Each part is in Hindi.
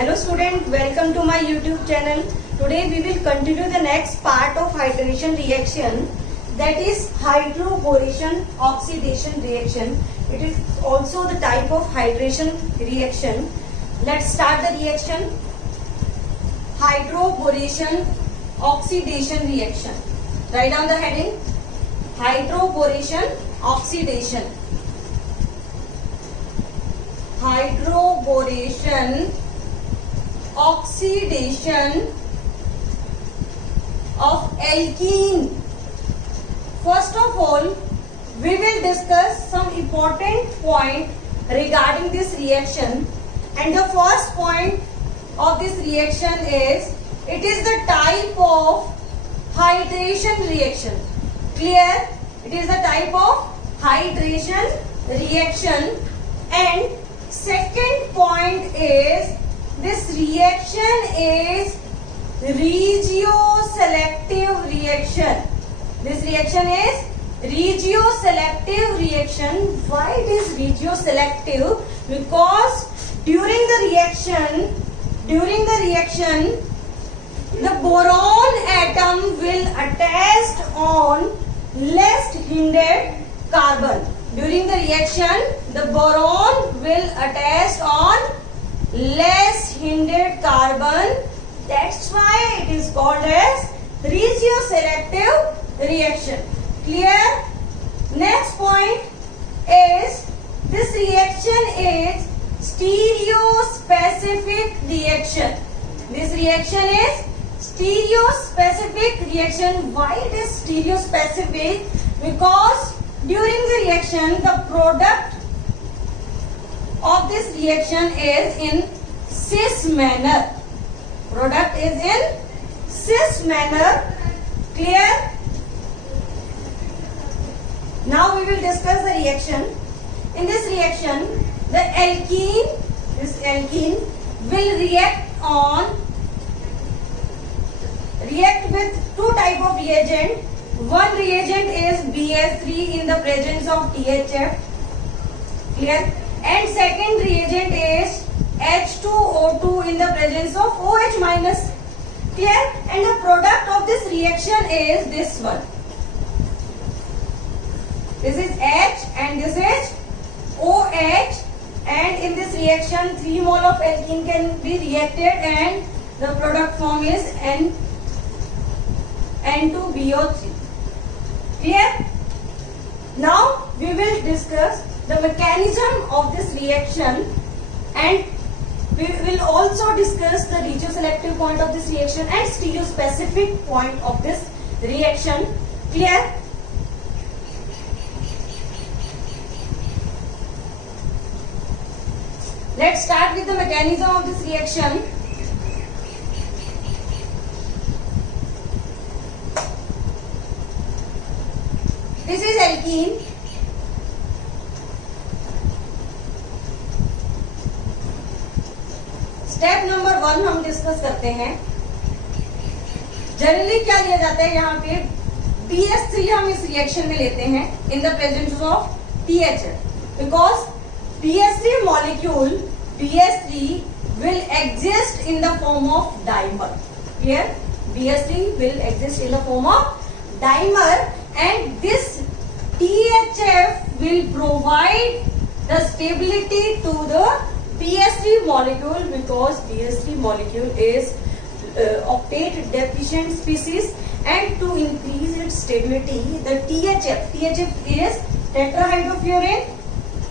Hello student, welcome to my YouTube channel. Today we will continue the next part of hydration reaction, that is hydroboration oxidation reaction. It is also the type of hydration reaction. Let's start the reaction. Hydroboration oxidation reaction. Write down the heading. Hydroboration oxidation. Hydroboration oxidation of alkene. First of all, we will discuss some important point regarding this reaction, and the first point of this reaction is it is the type of hydration reaction. Clear? It is the type of hydration reaction. And second point is this reaction is regioselective reaction. This reaction is regioselective reaction. Why it is regioselective? Because during the reaction, the boron atom will attach on less hindered carbon. During the reaction, the boron will attach on less hindered carbon. That's why it is called as regioselective reaction. Clear? Next point is this reaction is stereospecific reaction. This reaction is stereospecific reaction. Why it is stereospecific? Because during the reaction, the product of this reaction is in cis manner. Product is in cis manner. Clear? Now we will discuss the reaction. In this reaction, the alkene will react with two type of reagent. One reagent is BS3 in the presence of THF. Clear? And second reagent is H2O2 in the presence of OH minus. Clear? And the product of this reaction is this one. This is H and this is OH, and in this reaction 3 mole of alkene can be reacted and the product form is N2BO3. Clear? Now we will discuss the mechanism of this reaction, and we will also discuss the regioselective point of this reaction and stereospecific point of this reaction. Clear? Let's start with the mechanism of this reaction. This is alkene. Step number 1 हम डिस्कस करते हैं. जनरली क्या लिया जाता है यहाँ पे BS3 हम इस रिएक्शन में लेते हैं in the presence of THF, because BS3 molecule BS3 will exist in the form of dimer. Here BS3 will exist in the form of dimer, and this THF will provide the stability to the BS3 molecule, because BS3 molecule is octet deficient species, and to increase its stability the THF is tetrahydrofuran.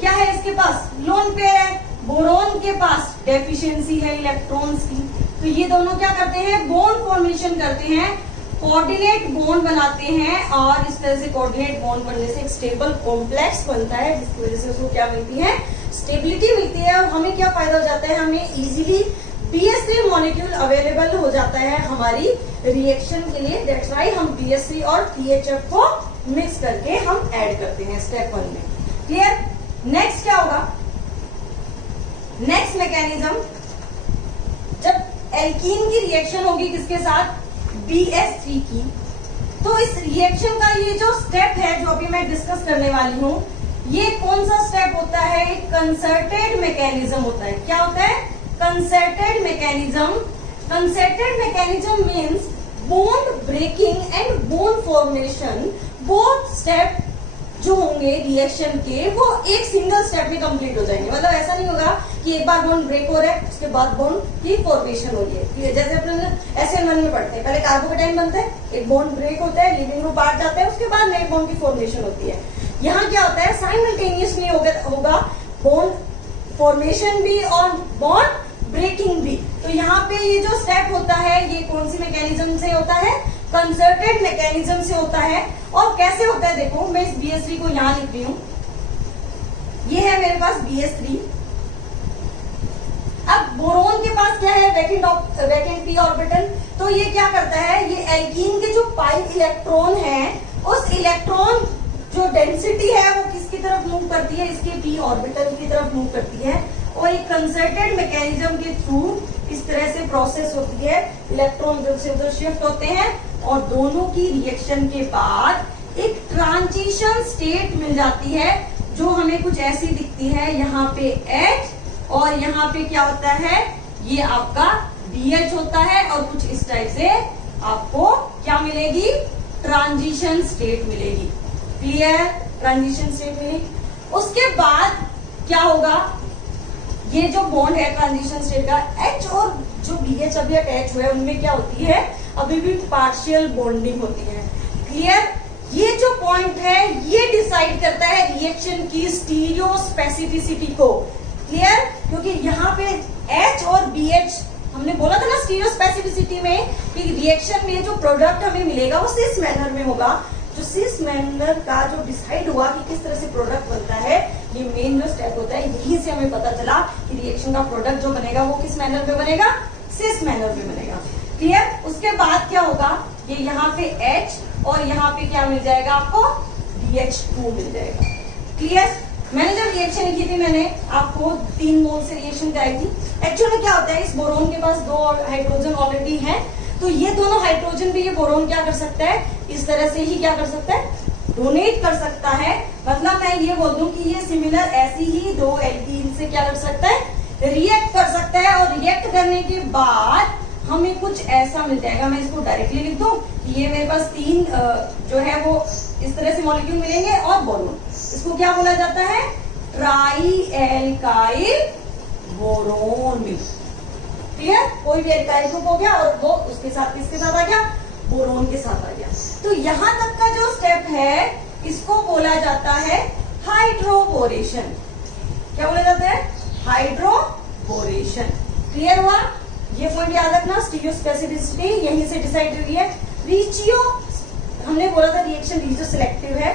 क्या है इसके पास? लोन पेयर है. बोरोन के पास डेफिशिएंसी है इलेक्ट्रॉन्स की, तो ये दोनों क्या करते हैं? बॉन्ड फॉर्मेशन करते हैं, कोऑर्डिनेट बॉन्ड बनाते हैं, और इस तरह से कोऑर्डिनेट बॉन्ड बनने से एक स्टेबल कॉम्प्लेक्स बनता है, जिसकी वजह से उसको क्या मिलती है? स्टेबिलिटी मिलती है. और हमें क्या फायदा हो जाता है? हमें इजीली BS3 मॉलिक्यूल अवेलेबल हो जाता है हमारी रिएक्शन के लिए. दैट्स व्हाई हम BS3 और THF को मिक्स करके हम ऐड करते हैं स्टेप 1 में. क्लियर? नेक्स्ट क्या होगा? नेक्स्ट मैकेनिज्म, जब एल्कीन की रिएक्शन होगी किसके साथ? BS3 की, तो इस रिएक्शन का ये जो स्टेप है जो अभी मैं डिस्कस करने वाली हूँ, ये कौन सा स्टेप होता है? एक कंसर्टेड मैकेनिज्म होता है. क्या होता है? concerted mechanism means bond breaking and bond formation, both step जो होंगे रिएक्शन के वो एक सिंगल स्टेप में कंप्लीट हो जाएंगे। मतलब ऐसा नहीं होगा कि एक बार बॉन्ड ब्रेक हो रहा है उसके बाद बॉन्ड की फॉर्मेशन हो रही है। जैसे अपन एसएन1 में पढ़ते हैं, पहले कार्बोकेटाइन बनता है, एक बॉन्ड ब्रेक होता है, लीविंग ग्रुप बांट जाता है, उसके बाद नए बॉन्ड की फॉर्मेशन होती है। यहाँ क्या होता है, साइमल्टेनियसली होगा बॉन्ड फॉर्मेशन भी और बॉन्ड ब्रेकिंग भी। तो यहाँ पे ये जो स्टेप होता है ये कौन सी मैकेनिज्म से होता है, कंसर्टेड मैकेनिज्म से होता है। और कैसे होता है देखो, मैं इस BH3 को यहां लिख रही हूं, ये है मेरे पास BH3। अब बोरोन के पास क्या है, वैकेंट p ऑर्बिटल। तो ये क्या करता है, ये एल्कीन के जो पाई इलेक्ट्रॉन है उस इलेक्ट्रॉन जो डेंसिटी है वो किसकी तरफ मूव करती है, इसके p ऑर्बिटल की तरफ मूव करती है। और एक कंसर्टेड मैकेनिज्म के थ्रू इस तरह से प्रोसेस होती है, इलेक्ट्रॉन इधर से उधर शिफ्ट होते हैं और दोनों की रिएक्शन के बाद एक ट्रांजिशन स्टेट मिल जाती है जो हमें कुछ ऐसी दिखती है। यहाँ पे H और यहाँ पे क्या होता है, ये आपका BH होता है और कुछ इस टाइप से आपको क्या मिलेगी, ट्रांजिशन स्टेट मिलेगी। क्लियर, ट्रांजिशन स्टेट मिलेगी। उसके बाद क्या होगा, ये जो बॉन्ड है ट्रांजिशन स्टेट का, H और जो BH अभी अटैच हुआ है उनमें क्या होती है, अभी भी पार्शियल बॉन्डिंग होती है। क्लियर, ये जो पॉइंट है ये डिसाइड करता है रिएक्शन की स्टीरियो स्पेसिफिसिटी को। क्लियर, क्योंकि यहाँ पे H और BH हमने बोला था ना स्टीरियो स्पेसिफिसिटी में कि रिएक्शन में जो प्रोडक्ट हमें मिलेगा वो सिस मैनर में होगा। जो सिस मैनर का जो डिसाइड हुआ कि किस तरह से प्रोडक्ट बनता है, ये मेन जो स्टेप होता है, यहीं से हमें पता चला कि रिएक्शन का प्रोडक्ट जो बनेगा वो किस मैनर में बनेगा, सिस मैनर में बनेगा। क्लियर, उसके बाद क्या होगा, ये यहाँ पे H और यहाँ पे क्या मिल जाएगा आपको, BH2 मिल जाएगा। क्लियर, मैंने जब रिएक्शन लिखी थी मैंने आपको 3 मोल से रिएक्शन कराई थी। एक्चुअली क्या होता है, इस बोरोन के पास 2 हाइड्रोजन ऑलरेडी है, तो ये दोनों हाइड्रोजन भी ये बोरोन क्या कर सकता है, इस तरह से ही क्या कर सकता है, डोनेट कर सकता है। मतलब मैं ये बोल दूं कि ये सिमिलर ऐसी ही 2 एल्कीन से क्या कर सकता है, रिएक्ट कर सकता है। और रिएक्ट करने के बाद हमें कुछ ऐसा मिल जाएगा, मैं इसको डायरेक्टली लिख दूं कि ये मेरे पास 3 जो है वो इस तरह से मॉलिक्यूल मिलेंगे और बोरोन, इसको क्या बोला जाता है, ट्राई एल्काइल बोरोन। क्लियर, कोई भी एल्काइल ग्रुप हो गया और वो उसके साथ किसके साथ आ गया, बोरोन के साथ आ गया। तो यहां तक का जो स्टेप है इसको बोला जाता है हाइड्रोबोरेशन। क्या बोला जाता है, हाइड्रोबोरेशन। क्लियर हुआ, ये पॉइंट याद रखना, स्टीरियो स्पेसिफिसिटी यहीं से डिसाइड हुई है। रिजियो, हमने बोला था रिएक्शन रिजियो सिलेक्टिव है,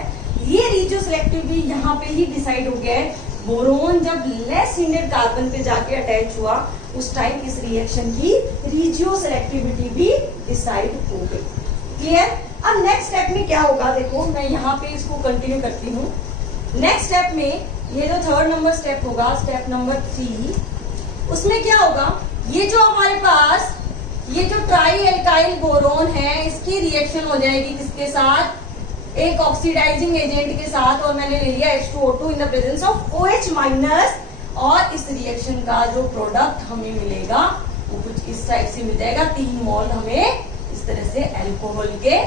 ये रिजियो सिलेक्टिव भी यहाँ पे ही डिसाइड हो गया है। बोरोन जब लेस हिंडेड कार्बन पे जाके अटैच हुआ उस टाइम इस रिएक्शन की रिजियो सिलेक्टिविटी भी डिसाइड हो गई। क्लियर, अब नेक्स्ट स्टेप में क्या होगा, देखो मैं यहाँ पे इसको कंटिन्यू करती हूँ। नेक्स्ट स्टेप में ये जो 3rd नंबर स्टेप होगा, स्टेप नंबर 3, उसमें क्या होगा, ये जो हमारे पास ये जो ट्राई एल्काइल बोरोन है इसकी रिएक्शन हो जाएगी किसके साथ, एक ऑक्सीडाइजिंग एजेंट के साथ, और मैंने ले लिया H2O2 in the presence of OH minus. और इस रिएक्शन का जो प्रोडक्ट हमें मिलेगा वो कुछ इस टाइप से मिल जाएगा, 3 मोल हमें इस तरह से अल्कोहल के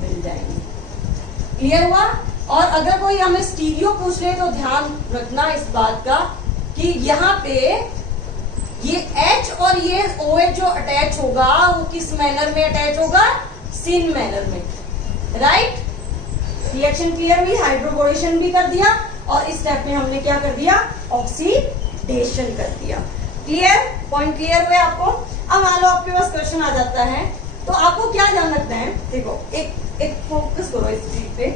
मिल जाएंगे। क्लियर हुआ। और अगर कोई हमें स्टीरियो पूछ ले तो ध्यान रखना इस बात का कि यहाँ पे ये H और ये OH जो अटैच होगा वो किस मैनर में अटैच होगा, सिन मैनर में। राइट, रिएक्शन क्लियर हुई, हाइड्रोबोरेशन भी कर दिया और इस स्टेप में हमने क्या कर दिया, ऑक्सीडेशन कर दिया। क्लियर, पॉइंट क्लियर हुए आपको। अब मान लो आपके पास क्वेश्चन आ जाता है तो आपको क्या ध्यान रखना है, देखो एक फोकस करो इस चीज पे।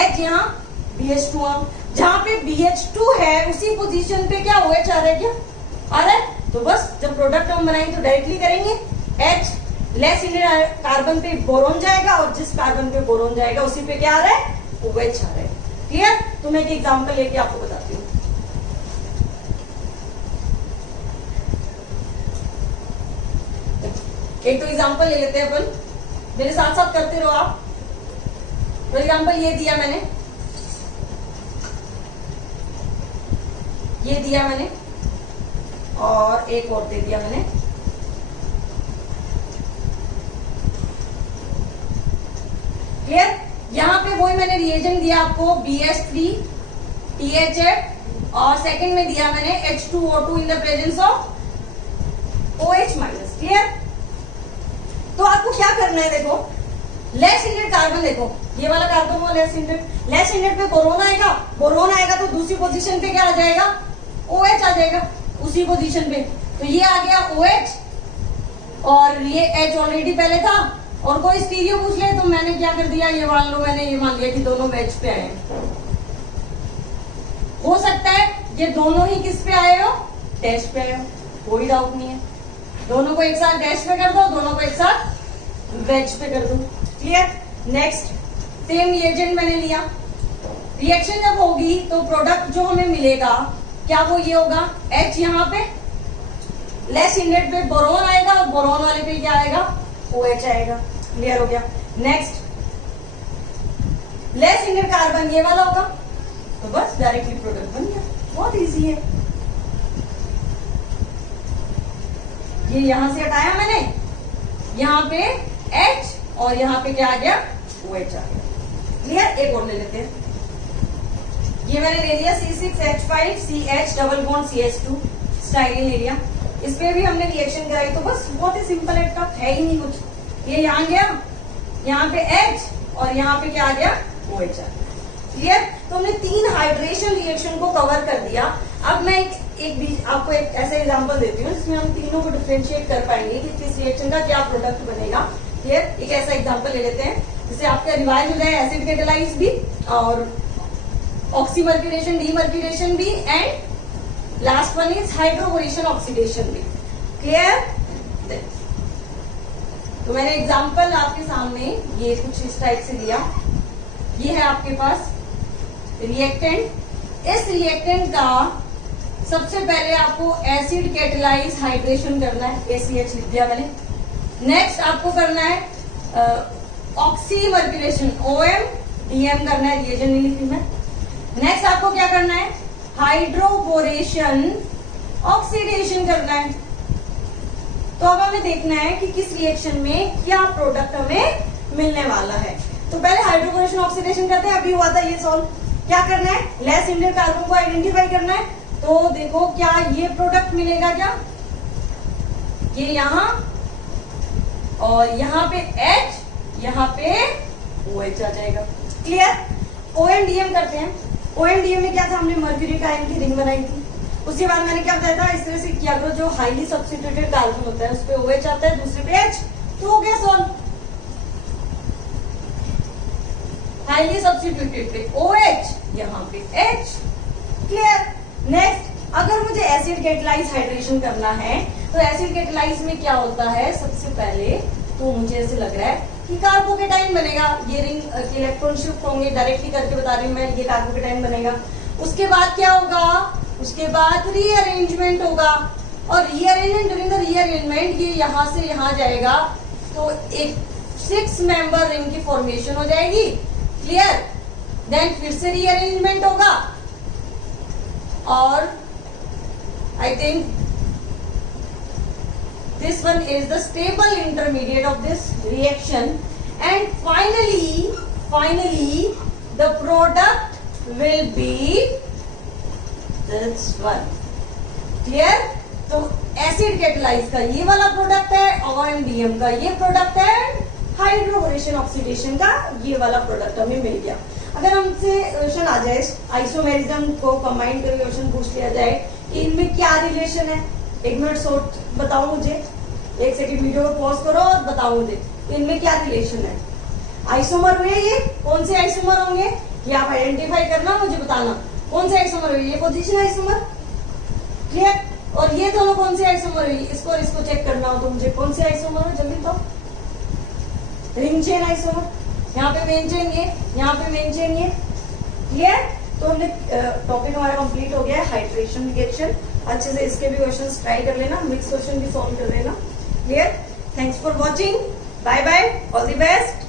H यहाँ BH2, जहाँ पे BH2 है उसी पोजीशन पे क्या OH आ रहा है, क्या आ रहा है, तो बस जब प्रोडक्ट हम बनाएंगे तो डायरेक्टली करेंगे। H लेस हिंडेड कार्बन पे बोरोन जाएगा और जिस कार्बन पे बोरोन जाएगा उसी पे क्या आ रहा है, OH आ रहा है। क्लियर, तो मैं एक एग्जांपल लेके आपको बताती हूँ। एक तो एग्जांपल ले लेते हैं अपन, मेरे साथ साथ करते रहो आप। तो एग्जांपल ये दिया मैंने, ये दिया मैंने, और एक और दे दिया मैंने। क्लियर? यहाँ पे वही मैंने रिएजेंट दिया आपको BS3 THF और सेकंड में दिया मैंने H2O2 in the presence of OH minus. Clear? तो आपको क्या करना है, देखो लेस इंडेड कार्बन, देखो ये वाला कार्बन वो लेस इंडेड पे बोरोन आएगा तो दूसरी पोजीशन पे क्या आ जाएगा, OH आ जाएगा उसी पोजीशन पे। तो ये आ गया OH और ये H ऑलरेडी पहले था। और कोई स्टीरियो पूछ ले तो मैंने क्या कर दिया, ये मान लो मैंने ये मान लिया कि दोनों वेज पे आए हैं। हो सकता है ये दोनों ही किस पे आए हो, डैश पे आए हो, कोई डाउट नहीं है। दोनों को एक साथ डैश पे कर दो, दोनों को एक साथ वेज पे कर दो। क्लियर? नेक्स्ट सेम रिएजेंट मैंने लिया। रिएक्शन जब होगी तो प्रोडक्ट जो हमें मिलेगा क्या वो ये होगा, H यहाँ पे लेस इंडेड पे बोरोन आएगा और बोरोन वाले पे क्या आएगा, OH आएगा। क्लियर हो गया? नेक्स्ट लेस इंडेड कार्बन ये वाला होगा तो बस डायरेक्टली प्रोडक्ट बन गया, बहुत इजी है। ये यहां से हटाया मैंने, यहां पे H और यहां पे क्या आ गया, OH आ गया। क्लियर? एक और ले लेते हैं। ये मैंने ले लिया C6H5CH double bond CH2 styrene ले लिया। इस पे भी हमने रिएक्शन कराई तो बस बहुत ही सिंपल है, टफ है ही नहीं कुछ। ये यहाँ गया, यहाँ पे H और यहाँ पे क्या आ गया, OH आ गया। क्लियर? तो हमने 3 हाइड्रेशन रिएक्शन को कवर कर दिया। अब मैं आपको एक ऐसा एग्जांपल देती हूँ जिसमें हम तीनों को डिफरेंशिएट कर पाएंगे कि किस रिएक्शन का क्या प्रोडक्ट बनेगा। क्लियर? एक ऐसा एग्जांपल ले लेते हैं जिससे आपका रिवाइज हो जाए एसिड कैटालाइज भी और ऑक्सीमर्क्यूरेशन डीमर्क्यूरेशन भी and last one is hydroboration oxidation भी। क्लियर? तो मैंने एग्जांपल आपके सामने ये कुछ इस टाइप से दिया। ये है आपके पास रिएक्टेंट। इस रिएक्टेंट का सबसे पहले आपको एसिड कैटालाइज हाइड्रेशन करना है, ACH लिख दिया मैंने। नेक्स्ट आपको करना है ऑक्सीमर्क्यूरेशन OM DM करना है, रिएजेंट नहीं लिखी मैं। नेक्स्ट आपको क्या करना है, हाइड्रोबोरेशन ऑक्सीडेशन करना है। तो अब हमें देखना है कि किस रिएक्शन में क्या प्रोडक्ट हमें मिलने वाला है। तो पहले हाइड्रोबोरेशन ऑक्सीडेशन करते हैं, अभी हुआ था ये सॉल्व। क्या करना है, लेस इंडेड कार्बन को आइडेंटिफाई करना है। तो देखो क्या ये प्रोडक्ट मिलेगा, क्या ये यहां और यहां पे H, यहां पे OH आ जाएगा। क्लियर? OMDM करते हैं। OMDM में क्या था, हमने मर्क्यूरी का आयन की रिंग बनाई थी। उसके बाद मैंने क्या बताया था, इस तरह से किया करो, जो हाईली सब्स्टिट्यूटेड कार्बन होता है उस पे OH आता है, दूसरे पे H, तो हो गया सॉल्व। हाईली सब्स्टिट्यूटेड पे OH, यहाँ पे H। क्लियर? नेक्स्ट अगर मुझे एसिड कैटालाइज हाइड्रेशन करना है तो एसिड कैटालाइज में क्या होता है, सबसे पहले तो मुझे ऐसे लग रहा है कि कार्बोकेटाइन बनेगा। ये रिंग के इलेक्ट्रॉन शिफ्ट होंगे, डायरेक्टली करके बता रही हूँ मैं, ये कार्बोकेटाइन बनेगा। उसके बाद क्या होगा, उसके बाद रीअरेंजमेंट होगा और रीअरेंजमेंट ड्यूरिंग द रीअरेंजमेंट ये यहां से यहां जाएगा तो एक 6 मेंबर रिंग की फॉर्मेशन हो जाएगी। क्लियर? देन फिर से रीअरेंजमेंट होगा और I think this one is the stable intermediate of this reaction and finally the product will be this one. Clear? तो एसिड कैटालाइज का ये वाला प्रोडक्ट है, OMDM का ये प्रोडक्ट है, हाइड्रोबोरेशन ऑक्सीडेशन का ये वाला प्रोडक्ट हमें मिल गया। अगर हमसे क्वेश्चन आ जाए आइसोमेरिज्म को कंबाइन करके क्वेश्चन पूछ लिया जाए कि इनमें क्या रिलेशन है, 1 मिनट सोच बताओ मुझे, 1 सेकंड वीडियो को पॉज करो और बताओ मुझे इनमें क्या रिलेशन है। आइसोमर हुए ये, कौन से आइसोमर होंगे ये आप आइडेंटिफाई करना, मुझे बताना कौन से आइसोमर हुए। ये पोजीशन आइसोमर। क्लियर? और ये दोनों कौन से आइसोमर हुई, इसको और इसको चेक करना हो तो मुझे कौन से आइसोमर हो जल्दी तो, रिंग चेन आइसोमर। यहाँ पे मेन चेन ये, यहाँ पे मेन चेन ये। क्लियर? तो हमने टॉपिक हमारा कंप्लीट हो गया है हाइड्रेशन रिएक्शन। अच्छे से इसके भी क्वेश्चंस ट्राई कर लेना, मिक्स क्वेश्चन भी सॉल्व कर लेना। Clear? Thanks for watching, bye bye, all the best.